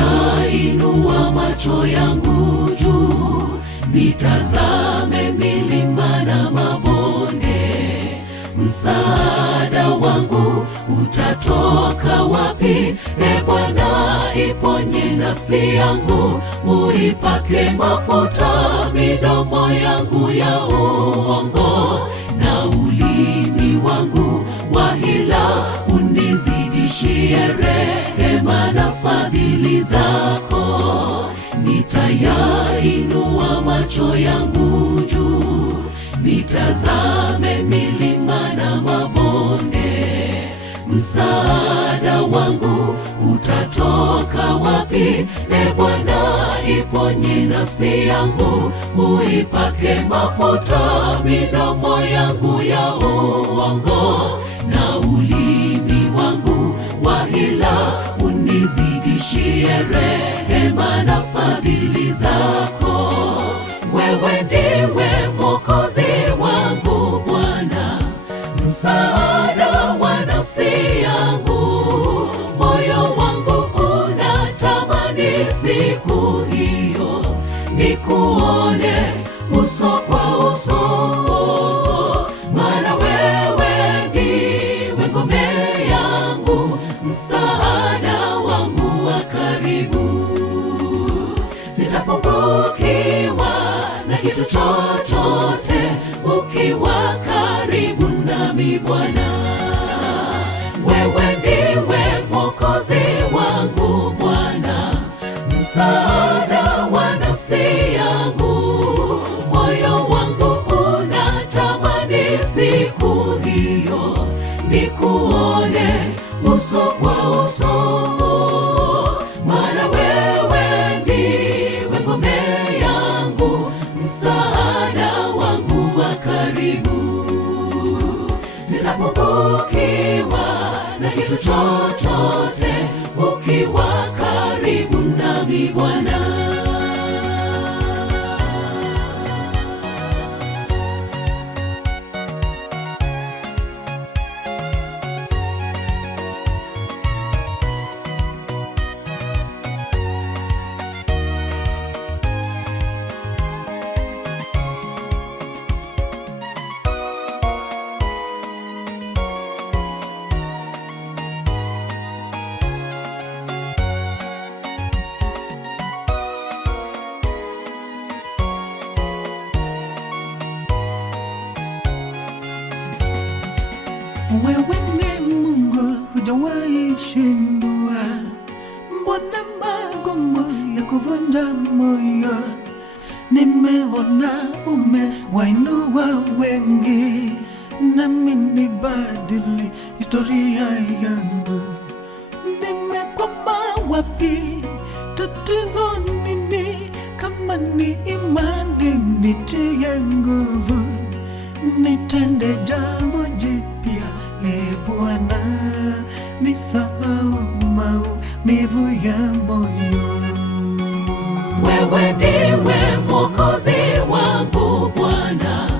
Nitayainua macho yangu juu, nitazame milima na mabonde. Msaada wangu utatoka wapi? E Bwana, iponye nafsi yangu, uipake mafuta midomo yangu ya uongo, na ulimi wangu wa hila unizidishie rehema na fadhili zako. Nitayainua macho yangu juu, nitazame milima na mabonde. Msaada wangu utatoka wapi? E Bwana, iponye nafsi yangu, uipake mafuta midomo yangu ya uongo, na ulimi wangu wa hila unizidishie rehema na fadhili zako. Wewe ndiwe Mwokozi wangu Bwana, msaada wa nafsi yangu. Moyo wangu unatamani siku hiyo nikuone uso kwa uso, maana wewe ndiwe ngome yangu, msaada wangu wa karibu. Sitapungukiwa na kitu chochote ukiwa karibu nami Bwana. Wewe ndiwe Mwokozi wangu Bwana, msaada wa nafsi yangu. Moyo wangu unatamani siku hiyo nikuone uso kwa uso, maana wewe ndiwe ngome yangu, msaada wangu wa karibu. Sitapungukiwa na kitu chochote ukiwa karibu nami Bwana. Wewe ni Mungu, hujawahi shindwa. Mbona magumu ya kuvunja moyo? Nimeona umewainua wengi, nami nibadili historia yangu. Nimekwama wapi? Tatizo nini? Kama ni imani nitie nguvu, nitende jambo jipya. E Bwana, nisahau maumivu ya moyo. Wewe ndiwe Mwokozi wangu Bwana,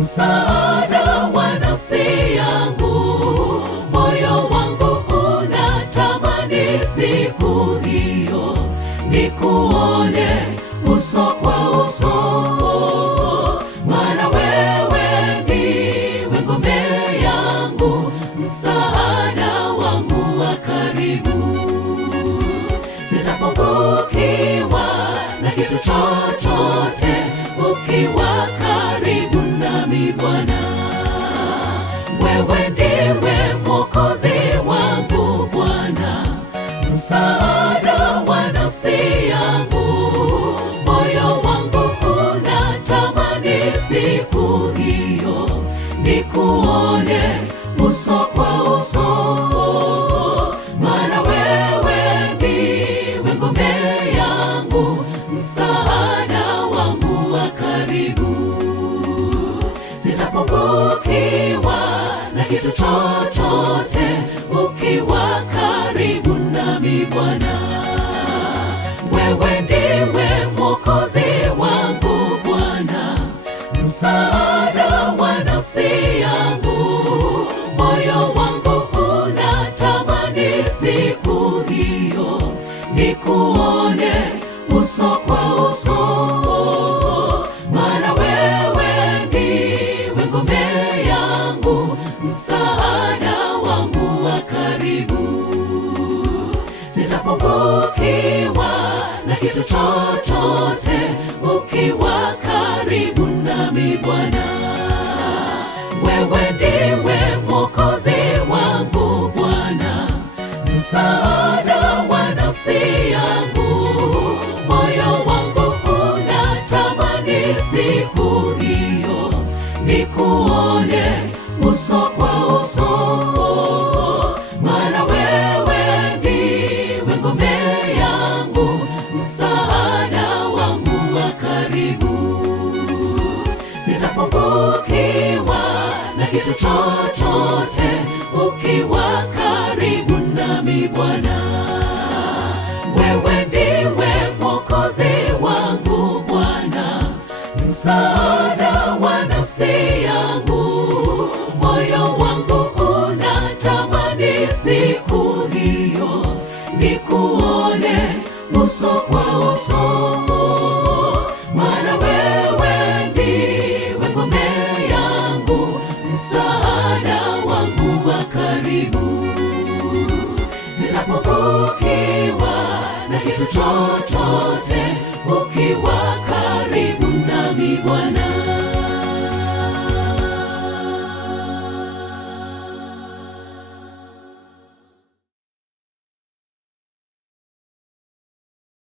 msaada wa nafsi yangu. Moyo wangu unatamani siku hiyo nikuone uso kwa uso, maana wewe ndiwe ngome yangu, msaada wangu wa karibu. Sitapungukiwa na kitu chochote ukiwa karibu nami Bwana. Wewe ndiwe Mwokozi wangu Bwana, msaada wa nafsi yangu. Moyo wangu unatamani siku hiyo nikuone uso kwa uso, maana wewe ndiwe ngome yangu, msaada wangu wa karibu. Sitapungukiwa na kitu chochote ukiwa karibu nami Bwana. Wewe ndiwe Mwokozi wangu Bwana, msaada wa nafsi yangu. Moyo wangu unatamani siku hiyo msaada wangu wa karibu. Sitapungukiwa na kitu chochote ukiwa karibu nami Bwana. Wewe ndiwe Mwokozi wangu Bwana, msaada wa nafsi yangu. Moyo wangu unatamani siku hiyo nikuone uso kwa uso, maana wewe ndiwe ngome yangu, msaada wangu wa karibu. Sitapungukiwa na kitu chochote ukiwa karibu nami Bwana. Wewe ndiwe Mwokozi wangu Bwana, msaada wa nafsi yangu. Moyo wangu unatamani siku hiyo nikuone uso kwa uso, maana wewe ndiwe ngome yangu, msaada wangu wa karibu. Sitapungukiwa na kitu chochote